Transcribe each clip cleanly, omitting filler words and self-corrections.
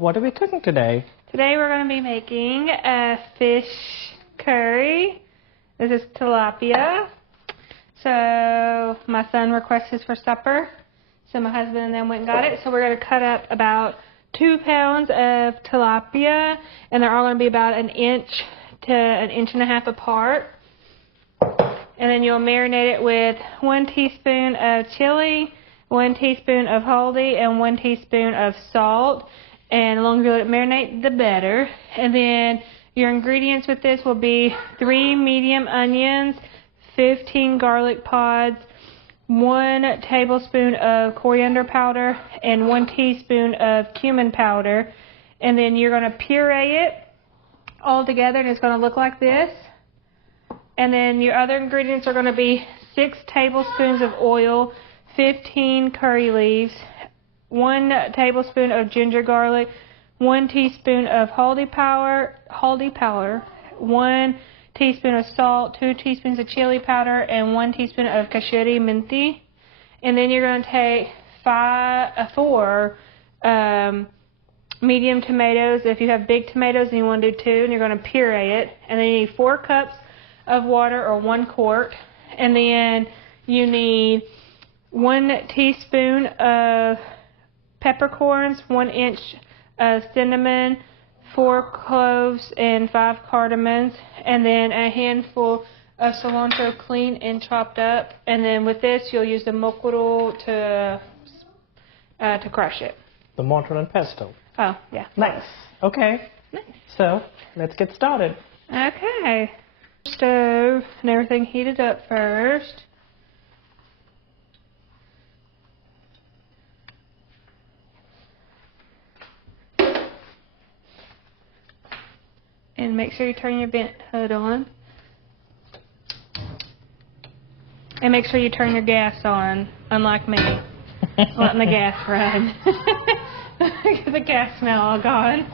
what are we cooking today? Today we're going to be making a fish curry. This is tilapia. So my son requested this for supper. So my husband and them went and got it. So we're going to cut up about 2 pounds of tilapia. And they're all going to be about 1 inch to 1.5 inches apart. And then you'll marinate it with 1 teaspoon of chili, 1 teaspoon of haldi, and 1 teaspoon of salt. And the longer you let it marinate, the better. And then your ingredients with this will be 3 medium onions, 15 garlic pods, 1 tablespoon of coriander powder, and 1 teaspoon of cumin powder. And then you're going to puree it all together, and it's going to look like this. And then your other ingredients are going to be 6 tablespoons of oil, 15 curry leaves, 1 tablespoon of ginger garlic, 1 teaspoon of haldi powder, 1 teaspoon of salt, 2 teaspoons of chili powder, and 1 teaspoon of kasuri methi. And then you're going to take 4 medium tomatoes. If you have big tomatoes and you want to do 2, and you're going to puree it. And then you need 4 cups of water, or 1 quart. And then you need 1 teaspoon of peppercorns, 1 inch of cinnamon, 4 cloves, and 5 cardamoms, and then a handful of cilantro clean and chopped up. And then with this, you'll use the mokuro to crush it. The mortar and pestle. Oh, yeah. Nice. Okay. Nice. So, let's get started. Okay. Stove and everything heated up first. And make sure you turn your vent hood on. And make sure you turn your gas on, unlike me, letting the gas run. Get the gas smell all gone.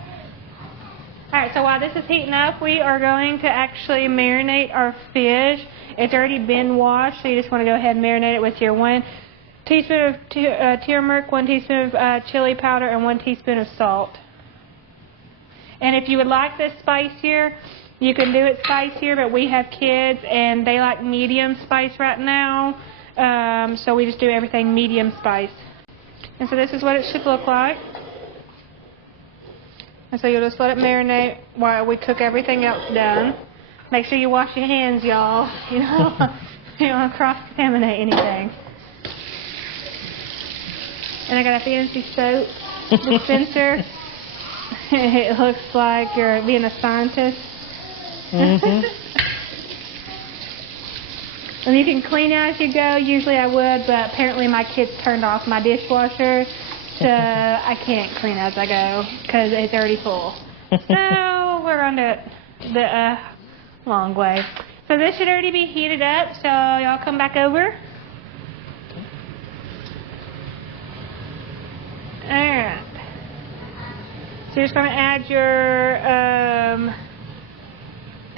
Alright, so while this is heating up, we are going to actually marinate our fish. It's already been washed, so you just want to go ahead and marinate it with your 1 teaspoon of turmeric, 1 teaspoon of chili powder, and 1 teaspoon of salt. And if you would like this spicier, you can do it spicier, but we have kids and they like medium spice right now. So we just do everything medium spice. And so this is what it should look like. And so you'll just let it marinate while we cook everything else done. Make sure you wash your hands, y'all. You don't want to cross-contaminate anything. And I got a fancy soap dispenser. It looks like you're being a scientist. Mm-hmm. And you can clean as you go. Usually I would, but apparently my kids turned off my dishwasher, so I can't clean as I go because it's already full. So we're on the long way. So this should already be heated up, so y'all come back over. Alright. So you're just going to add your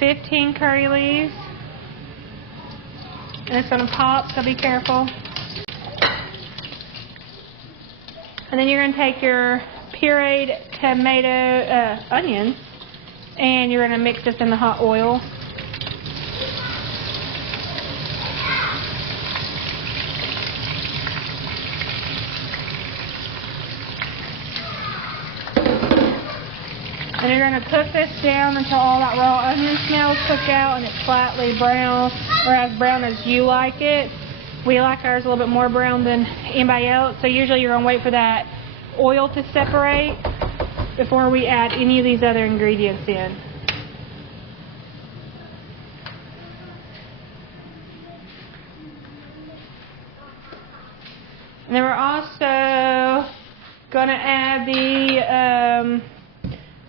15 curry leaves. And it's going to pop, so be careful. And then you're going to take your pureed onions, and you're going to mix this in the hot oil. And you're going to cook this down until all that raw onion smell is cooked out and it's slightly brown, or as brown as you like it. We like ours a little bit more brown than anybody else, so usually you're going to wait for that oil to separate before we add any of these other ingredients in. And then we're also going to add the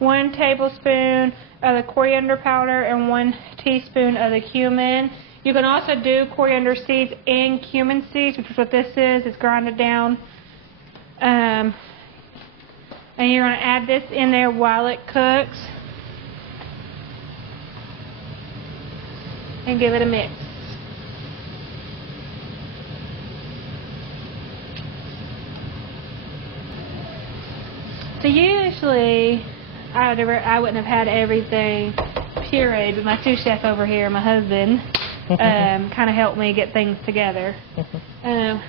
1 tablespoon of the coriander powder and 1 teaspoon of the cumin. You can also do coriander seeds and cumin seeds, which is what this is. It's grinded down. And you're going to add this in there while it cooks. And give it a mix. So usually, I wouldn't have had everything pureed, but my sous chef over here, my husband, kind of helped me get things together. And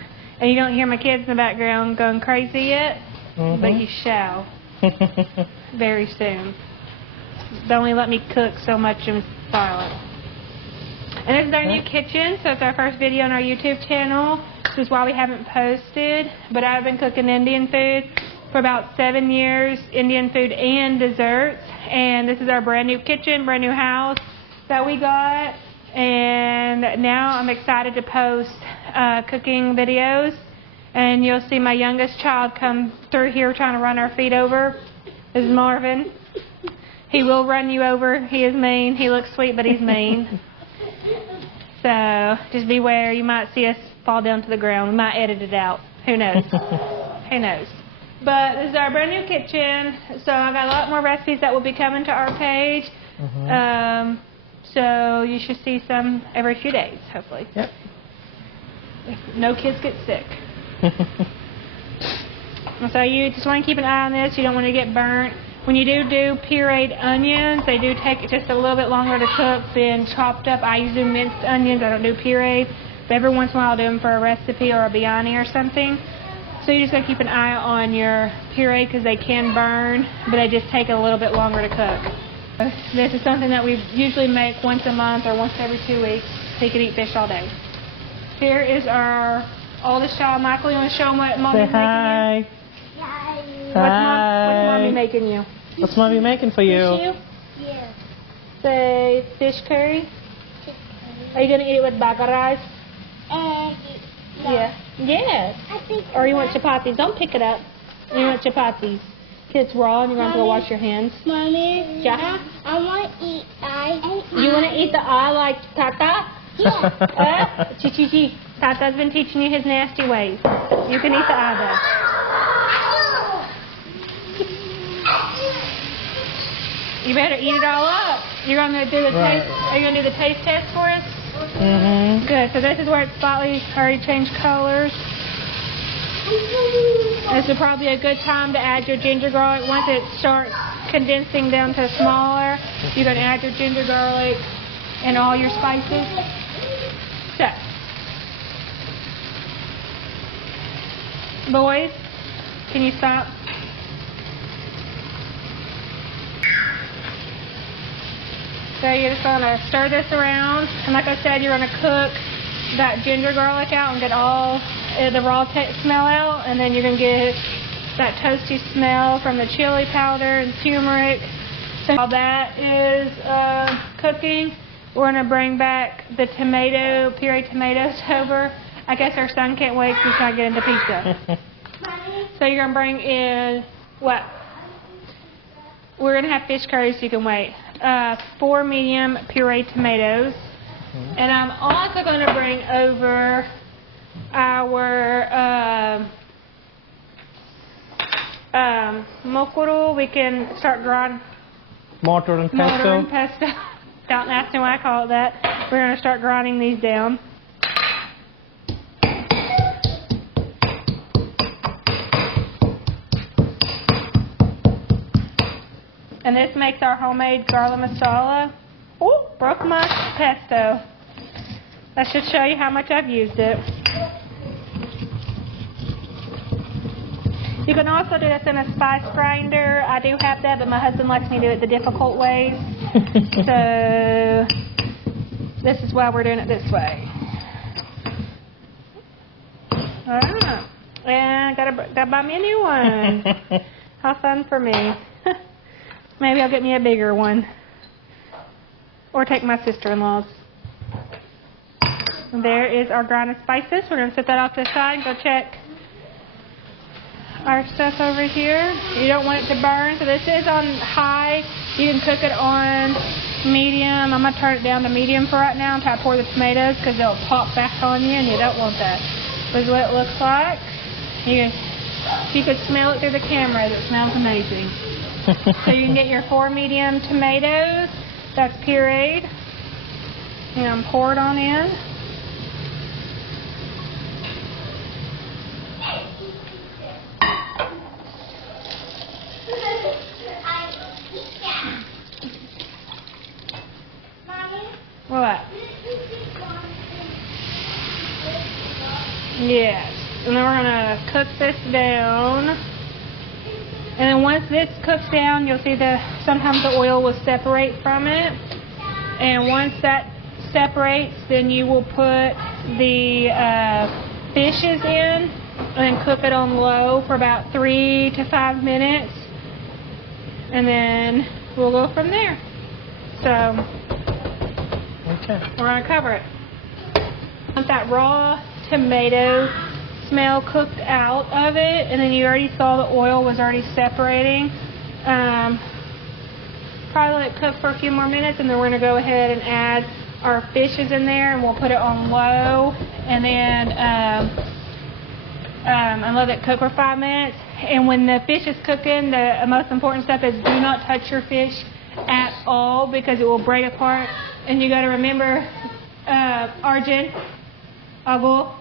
you don't hear my kids in the background going crazy yet, but you shall very soon. They only let me cook so much in silence. And this is our new kitchen, so it's our first video on our YouTube channel. This is why we haven't posted, but I've been cooking Indian food for about 7 years, Indian food and desserts. And this is our brand new kitchen, brand new house that we got. And now I'm excited to post cooking videos. And you'll see my youngest child come through here trying to run our feet over. This is Marvin. He will run you over. He is mean. He looks sweet, but he's mean. So just beware. You might see us fall down to the ground. We might edit it out. Who knows? Who knows? But this is our brand new kitchen. So I've got a lot more recipes that will be coming to our page. So you should see some every few days, hopefully. Yep. If no kids get sick. So you just want to keep an eye on this. You don't want to get burnt. When you do pureed onions, they do take just a little bit longer to cook than chopped up. I usually do minced onions. I don't do pureed. But every once in a while I'll do them for a recipe or a biryani or something. So you just got to keep an eye on your puree because they can burn, but they just take a little bit longer to cook. This is something that we usually make once a month or once every 2 weeks, so you can eat fish all day. Here is our oldest child, Michael. You want to show them what Mommy's making you? What's Mommy making you? What's Mommy making for you? Yeah. Say fish curry. Are you going to eat it with baga rice? Yeah. Yes. Or you want chapatis? Don't pick it up. You want chapatis. It's raw and you're going to have to go wash your hands. Mommy? Yeah? I want to eat eye. You want to eat the eye like Tata? Yeah. Chi. Tata's been teaching you his nasty ways. You can eat the eye though. You better eat it all up. You're going to do the taste. Are you going to do the taste test for us? Good. So this is where it's slightly already changed colors. This is probably a good time to add your ginger garlic. Once it starts condensing down to smaller, you're going to add your ginger garlic and all your spices. So, boys, can you stop? So you're just going to stir this around, and like I said, you're going to cook that ginger garlic out and get all the raw smell out, and then you're going to get that toasty smell from the chili powder and turmeric. So while that is cooking, we're going to bring back the pureed tomatoes over. I guess our son can't wait because he's trying to get into pizza. So you're going to bring in what? We're going to have fish curry, so you can wait. 4 medium pureed tomatoes. And I'm also going to bring over our mokoro. We can start grinding. Mortar and pesto. Mortar and pesto. Don't ask me why I call it that. We're going to start grinding these down. And this makes our homemade garlic masala. Oh, broke my pesto. That should show you how much I've used it. You can also do this in a spice grinder. I do have that, but my husband lets me do it the difficult ways. So this is why we're doing it this way. Alright. And gotta buy me a new one. How fun for me. Maybe I'll get me a bigger one. Or take my sister-in-law's. There is our grinded spices. We're going to set that off to the side and go check our stuff over here. You don't want it to burn, so this is on high. You can cook it on medium. I'm going to turn it down to medium for right now until I pour the tomatoes because they'll pop back on you and you don't want that. This is what it looks like. You could smell it through the camera. It smells amazing. So you can get your 4 medium tomatoes. That's pureed. And pour it on in. What? Yes. And then we're going to cook this down. And then once this cooks down, you'll see that sometimes the oil will separate from it. And once that separates, then you will put the fishes in and then cook it on low for about 3 to 5 minutes. And then we'll go from there. So, Okay. we're going to cover it. Want that raw tomato smell cooked out of it, and then you already saw the oil was already separating. Probably let it cook for a few more minutes, and then we're going to go ahead and add our fishes in there, and we'll put it on low, and then and let it cook for 5 minutes. And when the fish is cooking, the most important step is do not touch your fish at all, because it will break apart. And you got to remember, Arjun, Agul,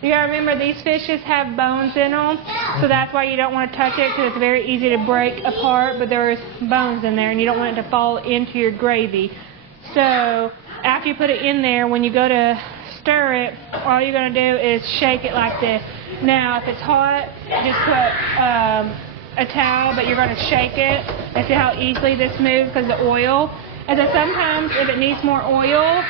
you got to remember these fishes have bones in them, so that's why you don't want to touch it, because it's very easy to break apart, but there's bones in there and you don't want it to fall into your gravy. So after you put it in there, when you go to stir it, all you're going to do is shake it like this. Now if it's hot, just put a towel, but you're going to shake it and see how easily this moves because of the oil. And then sometimes if it needs more oil,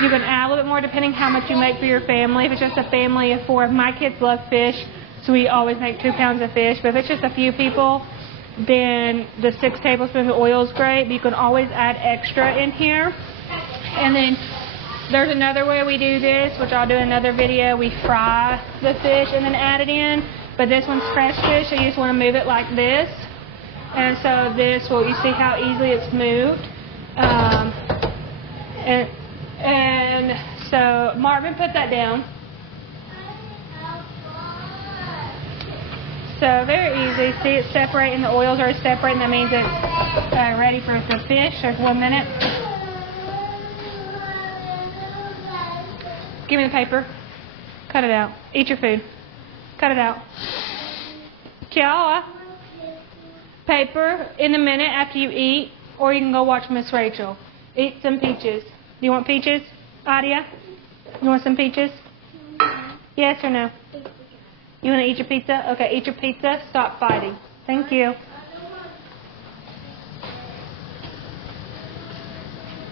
you can add a little bit more depending how much you make for your family. If it's just a family of 4, my kids love fish, so we always make 2 pounds of fish. But if it's just a few people, then the 6 tablespoons of oil is great. But you can always add extra in here. And then there's another way we do this, which I'll do in another video. We fry the fish and then add it in. But this one's fresh fish, so you just want to move it like this. And so this will, you see how easily it's moved. And so Marvin, put that down. So very easy. See, it's separating. The oils are separating. That means it's ready for the fish. There's 1 minute. Give me the paper. Cut it out. Eat your food. Cut it out. Kiawa. Paper in a minute after you eat, or you can go watch Miss Rachel. Eat some peaches. Do you want peaches, Adia? You want some peaches? Yes or no? You want to eat your pizza? Okay, eat your pizza. Stop fighting. Thank you.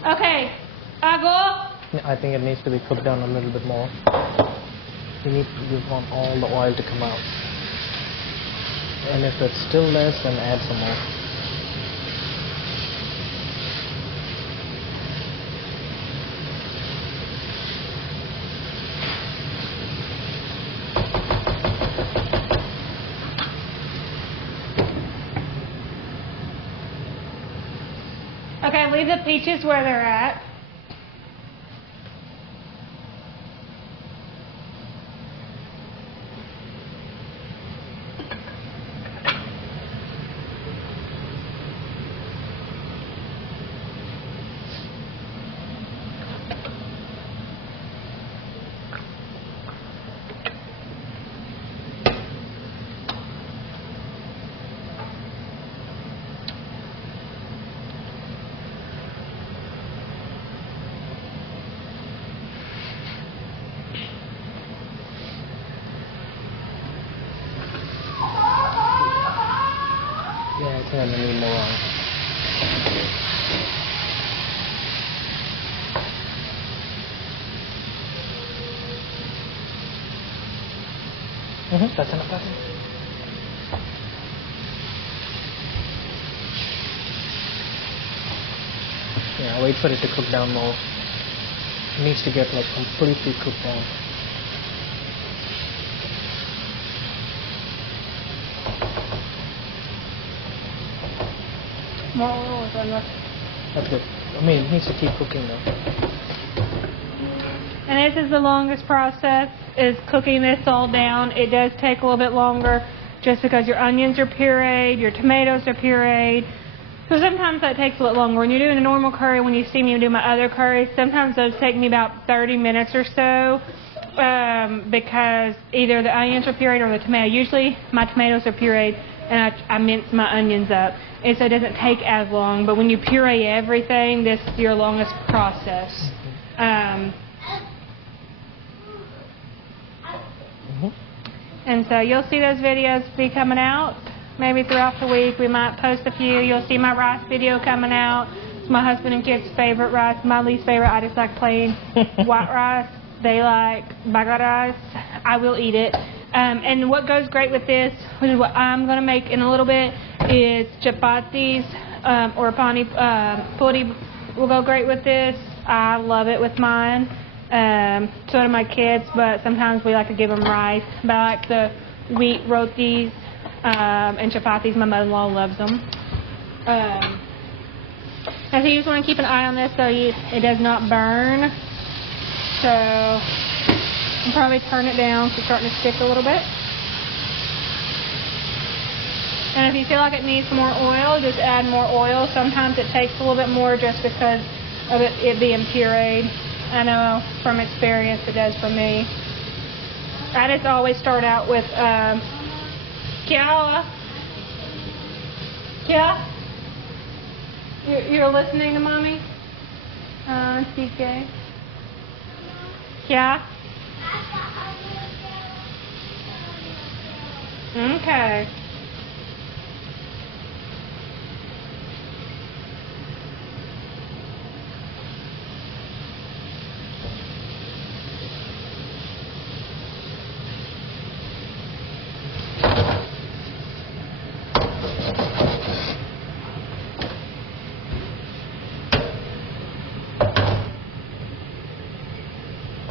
Okay, Agul. I think it needs to be cooked down a little bit more. You want all the oil to come out. And if it's still less, then add some more. Okay, leave the peaches where they're at. Yeah, I think I'm gonna need more on. That's enough. That's enough. Yeah, wait for it to cook down more. It needs to get like completely cooked down. More oil is enough. That's good. I mean, it needs to keep cooking though. And this is the longest process, is cooking this all down. It does take a little bit longer just because your onions are pureed, your tomatoes are pureed. So sometimes that takes a little longer. When you're doing a normal curry, when you see me do my other curries, sometimes those take me about 30 minutes or so because either the onions are pureed or the tomato. Usually my tomatoes are pureed. and I mince my onions up. And so it doesn't take as long. But when you puree everything, this is your longest process. And so you'll see those videos be coming out maybe throughout the week. We might post a few. You'll see my rice video coming out. It's my husband and kids' favorite rice. My least favorite, I just like plain white rice. They like baga rice. I will eat it. And what goes great with this, which is what I'm going to make in a little bit, is chapatis or puri will go great with this. I love it with mine. So do my kids, but sometimes we like to give them rice. But I like the wheat rotis and chapatis. My mother-in-law loves them. And so you just want to keep an eye on this so it does not burn. So I'll probably turn it down so it's starting to stick a little bit. And if you feel like it needs more oil, just add more oil. Sometimes it takes a little bit more just because of it being pureed. I know from experience it does for me. I just always start out with Kia. You're listening to mommy? TK. Yeah? Okay.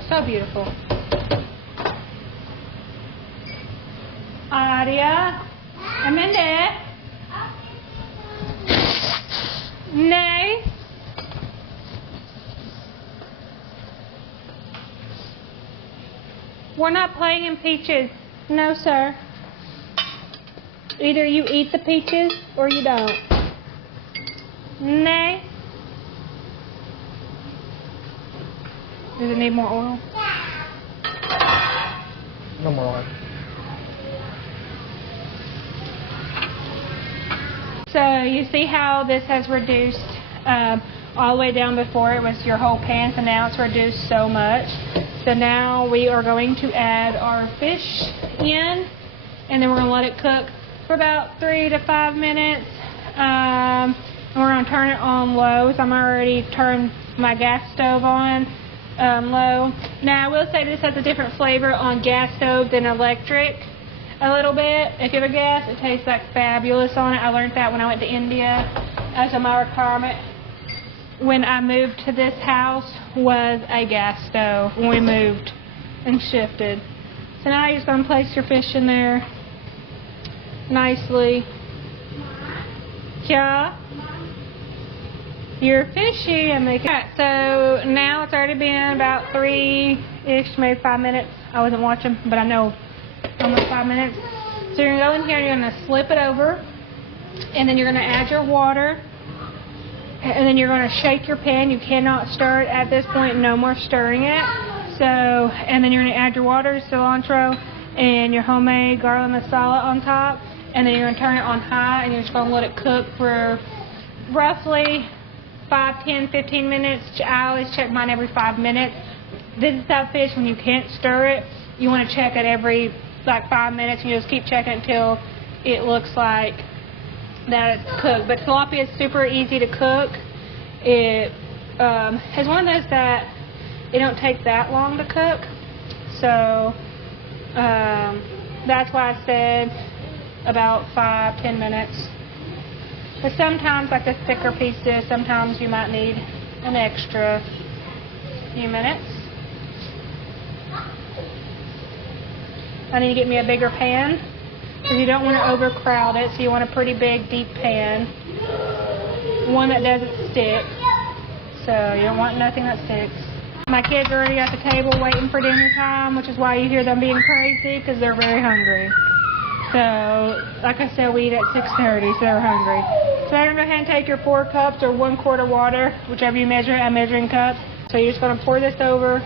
So beautiful. Aria, Amanda. Nay. We're not playing in peaches. No, sir. Either you eat the peaches or you don't. Nay. Does it need more oil? No more oil. So you see how this has reduced all the way down. Before it was your whole pan, so now it's reduced so much. So now we are going to add our fish in, and then we're going to let it cook for about 3 to 5 minutes. And we're going to turn it on low. So I'm already turned my gas stove on low. Now I will say this has a different flavor on gas stove than electric. A little bit. If you have a gas, it tastes like fabulous on it. I learned that when I went to India. As my requirement when I moved to this house was a gas stove when we moved and shifted. So now you're just going to place your fish in there nicely. Yeah. You're fishy. Alright, so now it's already been about 3-ish, maybe 5 minutes. I wasn't watching, but I know almost 5 minutes. So you're going to go in here and you're going to flip it over, and then you're going to add your water, and then you're going to shake your pan. You cannot stir it at this point, no more stirring it. So, and then you're going to add your water, cilantro, and your homemade garlic masala on top, and then you're going to turn it on high, and you're just going to let it cook for roughly 5, 10, 15 minutes. I always check mine every 5 minutes. This is that fish, when you can't stir it, you want to check it every 5 minutes, and you just keep checking until it looks like that it's cooked. But tilapia is super easy to cook. It is one of those that it don't take that long to cook. So that's why I said about 5, 10 minutes. But sometimes, like the thicker pieces, sometimes you might need an extra few minutes. I need to get me a bigger pan, because you don't want to overcrowd it, so you want a pretty big, deep pan. One that doesn't stick, so you don't want nothing that sticks. My kids are already at the table waiting for dinner time, which is why you hear them being crazy, because they're very hungry. So, like I said, we eat at 6:30, so they're hungry. So I'm going to go ahead and take your 4 cups or 1 quart of water, whichever you measure, a measuring cup. So you're just going to pour this over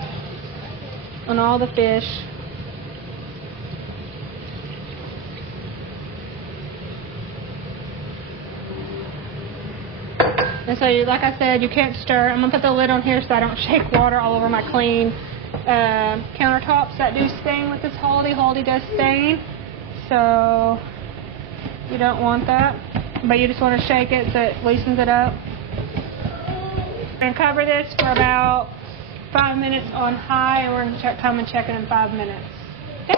on all the fish. And so, like I said, you can't stir. I'm going to put the lid on here so I don't shake water all over my clean countertops that do stain with this Haldi. Haldi does stain, so you don't want that. But you just want to shake it so it loosens it up. We're going to cover this for about 5 minutes on high, and we're going to come and check it in 5 minutes. Okay?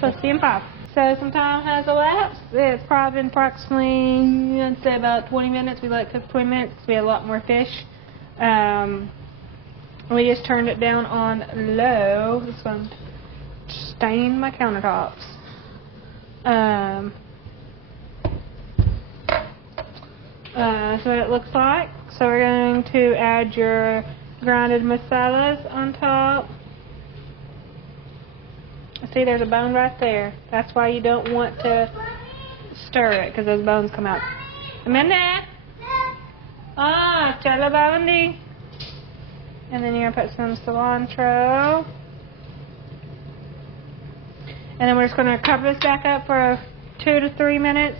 So let's see in 5. So some time has elapsed. It's probably been approximately, I'd say about 20 minutes. We let it cook 20 minutes because we had a lot more fish. We just turned it down on low. This one stained my countertops. So what it looks like. So we're going to add your grinded masalas on top. See, there's a bone right there. That's why you don't want to stir it, because those bones come out. Amanda? Chala babandi. And then you're going to put some cilantro. And then we're just going to cover this back up for 2 to 3 minutes.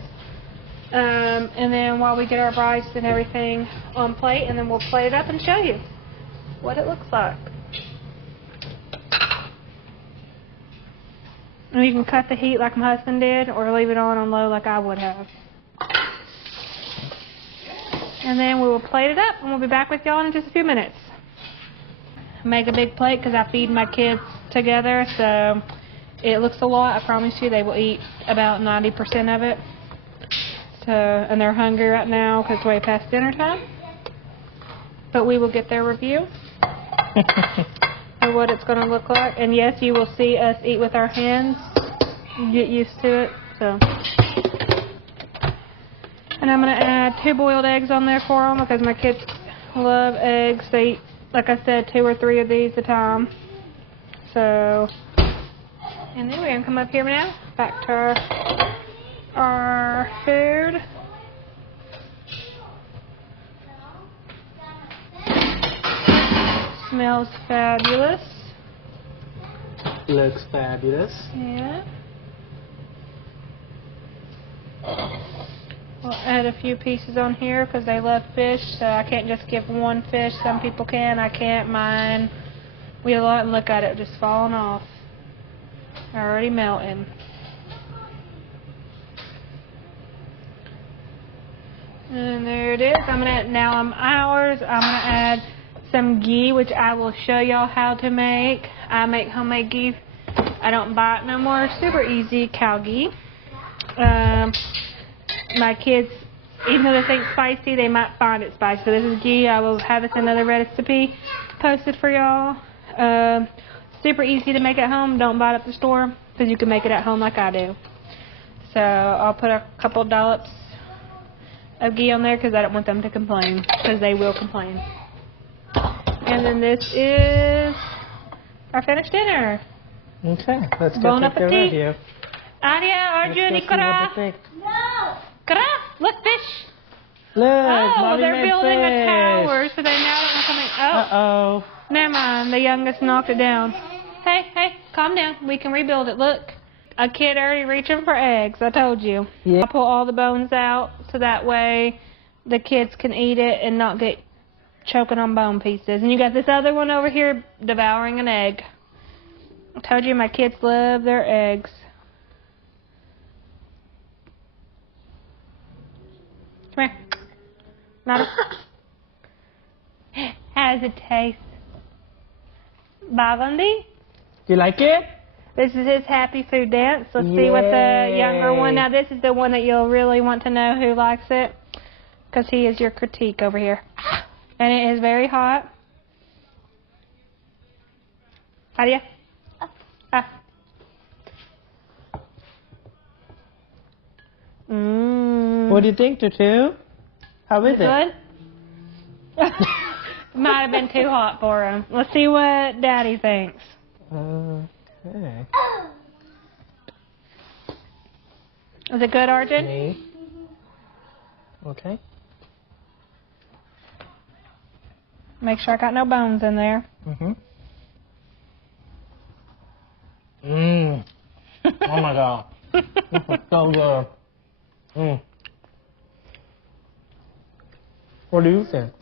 And then while we get our rice and everything on plate, and then we'll plate it up and show you what it looks like. And you can cut the heat like my husband did, or leave it on low like I would have. And then we will plate it up, and we'll be back with y'all in just a few minutes. Make a big plate because I feed my kids together, so it looks a lot. I promise you they will eat about 90% of it. So, and they're hungry right now because it's way past dinner time. But we will get their review of what it's going to look like. And yes, you will see us eat with our hands. Get used to it. So, and I'm going to add 2 boiled eggs on there for them because my kids love eggs. They eat, like I said, 2 or 3 of these a time. So, and then we're going to come up here now, back to our food. Smells fabulous. Looks fabulous. Yeah. We'll add a few pieces on here because they love fish, so I can't just give one fish. Some people can. I can't. Mine, we had a lot, and look at it just falling off. Already melting. And there it is. Now I'm ours. I'm gonna add some ghee, which I will show y'all how to make. I make homemade ghee. I don't buy it no more. Super easy cow ghee. My kids, even though they think spicy, they might find it spicy. So this is ghee. I will have this another recipe posted for y'all. Super easy to make at home. Don't buy it at the store because you can make it at home like I do. So I'll put a couple dollops of ghee on there because I don't want them to complain, because they will complain. And then this is our finished dinner. Okay, let's go Bon take the appetit. review. Aria, Arjun, Let's go see what Ikara. they think. No! Kara, look, fish. Look, Oh, Mommy they're made building a fish. tower, so they now don't come in. Oh, Uh-oh. never mind. The youngest knocked it down. Hey, calm down. We can rebuild it. Look, a kid already reaching for eggs. I told you. Yeah. I'll pull all the bones out so that way the kids can eat it and not get choking on bone pieces. And you got this other one over here devouring an egg. I told you my kids love their eggs. Come here. Not How does it taste? Babandi? Do you like it? This is his happy food dance. Let's see what the younger one. Yay. Now this is the one that you'll really want to know who likes it, because he is your critique over here. And it is very hot. How do you? What do you think, Tutu? How is it? Good? Might have been too hot for him. Let's see what Daddy thinks. Okay. Is it good, Arjun? Me. Okay. Make sure I got no bones in there. Mm-hmm. Mmm. Oh my god. This is so good. Mmm. What do you think?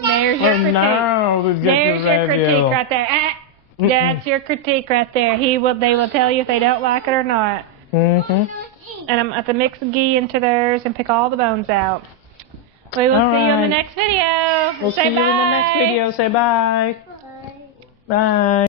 There's your critique. No, There's your critique right there. That's your critique right there. They will tell you if they don't like it or not. Mm-hmm. And I'm going to mix the ghee into theirs and pick all the bones out. We will see you in the next video. We'll Say see you in the next bye. video. Say bye. Bye.